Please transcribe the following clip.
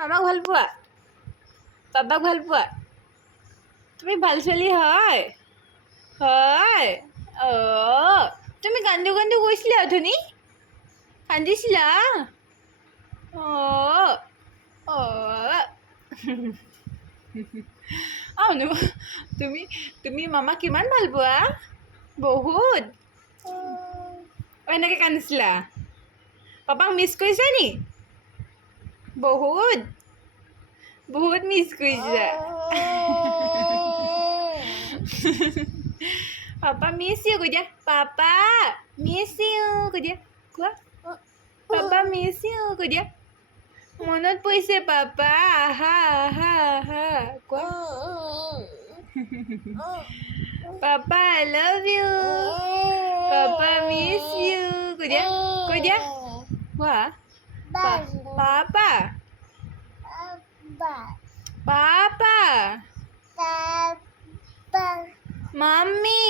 মামাক ভাল পোৱা? পাপাক ভাল পোৱা? তুমি ভাল ছোৱালী হয়? হয়? অঁ, তুমি কান্দো কান্দো কৈছিলা অথনি? কান্দিছিলা? অঁ অঁ আনো তুমি তুমি মামাক কিমান ভাল পোৱা? বহুত? এনেকৈ কান্দিছিলা? পাপাক মিছ কৰিছা নি? বহুত বহুত মিছ কৰিছা। পাপা মিছ ইউ কৈ দিয়া। পাপা মিছ ইউ কৈ দিয়া। কোৱা পাপা মিছ ইউ কৈ দিয়া। মনত পৰিছে পাপা আহা আহা আহা কোৱা। Papa I love you. Papa miss you কৈ দিয়া। কৈ দিয়া কোৱা। Papa papa mummy